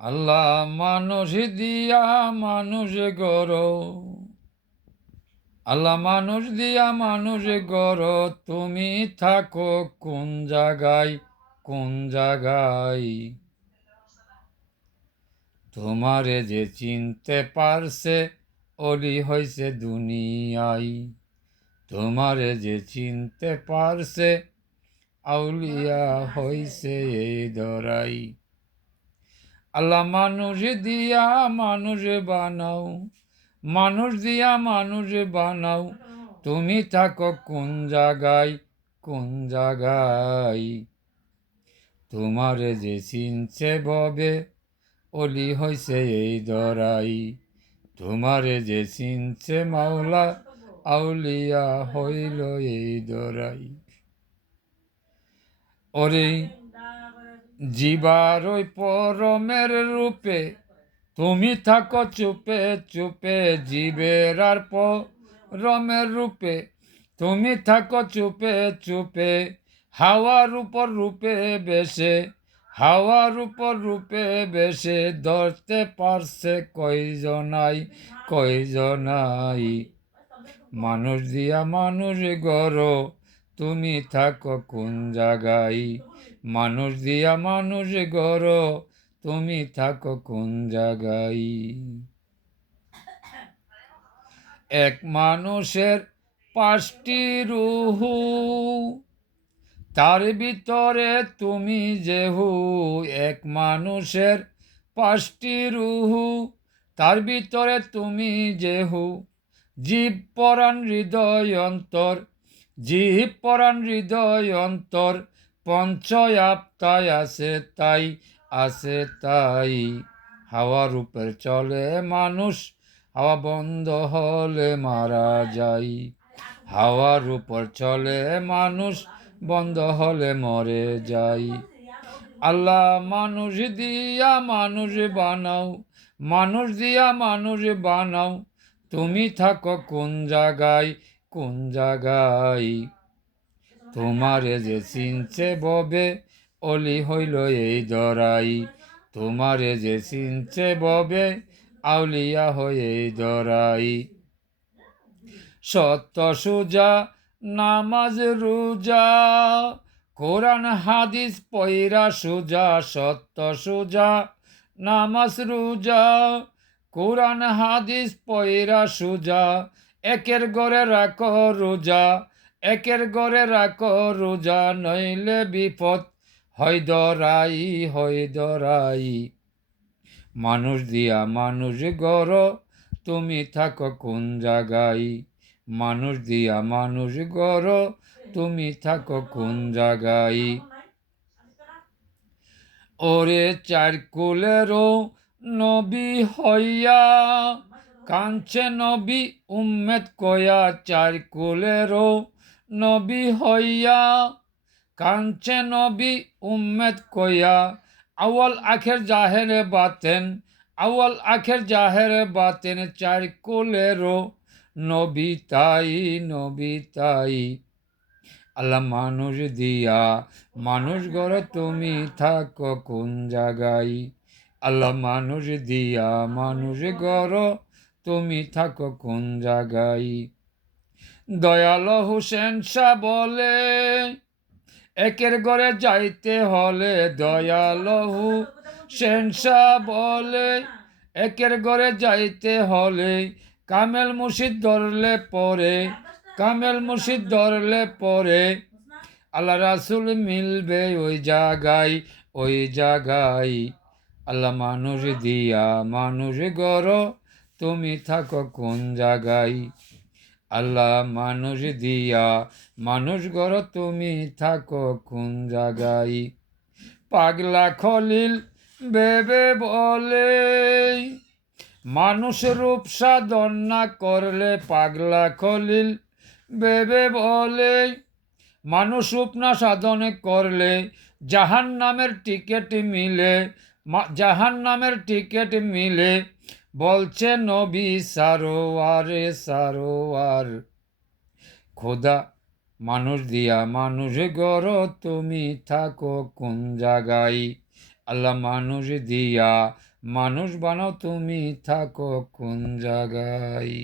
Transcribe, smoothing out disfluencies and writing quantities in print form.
আল্লাহ মানুষ দিয়া মানুষ গড়, আল্লাহ মানুষ দিয়া মানুষ গড়, তুমি থাকো কোন জায়গায়, কোন জায়গায়? তোমারে যে চিনতে পারছে অলি হইছে দুনিয়ায়, তোমারে যে চিনতে পারছে আউলিয়া হইছে এই দরাই। আল্লাহ মানুষ দিয়া মানুষ বানাও, মানুষ দিয়া মানুষ বানাও, তুমি থাকো কোন জায়গায়, কোন জায়গায়? তোমারে যে চিনছে ববে অলি হইছে এই দরাই, তোমারে যে চিনছে মাওলা আউলিয়া হইল এই দরাই। ওরে জীবার ওই পরমের রূপে তুমি থাকো চুপে চুপে, জীবের আর পরমের রূপে তুমি থাকো চুপে চুপে, হাওয়ার উপর রূপে বেশে, হাওয়ার উপর রূপে বেশে, ধরতে পারছে কয়জনাই, কয়জনাই? মানুষ দিয়া মানুষ গড়, তুমি থাকো কোন জায়গায়? মানুষ দিয়া মানুষ গড়, তুমি থাকো কোন জায়গায়? এক মানুষের 5টি রুহু, তার ভিতরে তুমি যেহু। এক মানুষের 5টি রুহু, তার ভিতরে তুমি যেহু। জীব পরাণ হৃদয় অন্তর, জীব পরাণ হৃদয় অন্তর, পঞ্চ আত্মায় আছে তাই, আছে তাই। হাওয়ার উপর চলে মানুষ, হাওয়া বন্ধ হলে মারা যায়। হাওয়ার উপর চলে মানুষ, বন্ধ হলে মরে যায়। আল্লাহ মানুষ দিয়া মানুষ বানাও, মানুষ দিয়া মানুষ বানাও, তুমি থাকো কোন জায়গায়, কোন জায়গায়? তোমারে যে চিনছে ববে অলি হইল এই দরাই, তোমারে যে চিনছে ববে আউলিয়া হয়ে এই দরাই। সত্য সুজা নামাজ রোজা, কোরআন হাদিস পয়রা সুজা, সত্য সুজা নামাজ রোজা, কোরআন হাদিস পয়রা সুজা, একের গড়ে রাখো রোজা, একের গড়ে রাখো রোজা, নইলে বিপদ হয় দরাই, হয় দরাই। মানুষ দিয়া মানুষ গড়, তুমি থাকো কোন জায়গায়? মানুষ দিয়া মানুষ গড়, তুমি থাকো কোন জায়গায়? ওরে চার কুলেরও নবী হইয়া, কাঞ্চে নবী উম্মেদ কয়া, চার কুলেরও নবী হইয়া, কাঞ্চে নবী উম্মেদ কয়া, আউয়াল আখের জাহেরে বাতেন, আউয়াল আখের জাহেরে বাতেন, চার কুলেরও নবী তাই, নবী তাই। আল্লাহ মানুষ দিয়া মানুষ গড়, তুমি থাকো কোন জায়গায়? আল্লাহ মানুষ দিয়া মানুষ গড়, তুমি থাকো কোন জায়গায়? দয়াল হোসেন শাহ বলে একের ঘরে যাইতে হলে, দয়াল হোসেন শাহ বলে একের ঘরে যাইতে হলে, কামেল মুর্শিদ ধরলে পরে, কামেল মুর্শিদ ধরলে পরে, আল্লাহ রাসুল মিলবে ওই জায়গায়, ওই জায়গায়। আল্লাহ মানুষ দিয়া মানুষ গড়, তুমি থাকো কোন জায়গায়? আল্লাহ মানুষ দিয়া মানুষ গড়, তুমি থাকো কোন জায়গায়? পাগলা খলিল বেবে বলে মানুষ রূপ সাধন না করলে, পাগলা খলিল বেবে বলে মানুষ রূপ না সাধন করলে, জাহান নামের টিকিট মিলে, জাহান নামের টিকিট মিলে, বলছে নবী সারোয়ারে সারোয়ার। খোদা মানুষ দিয়া মানুষ গড়, তুমি থাকো কোন জায়গায়? আল্লাহ মানুষ দিয়া মানুষ বানাও তুমি থাকো কোন জায়গায়।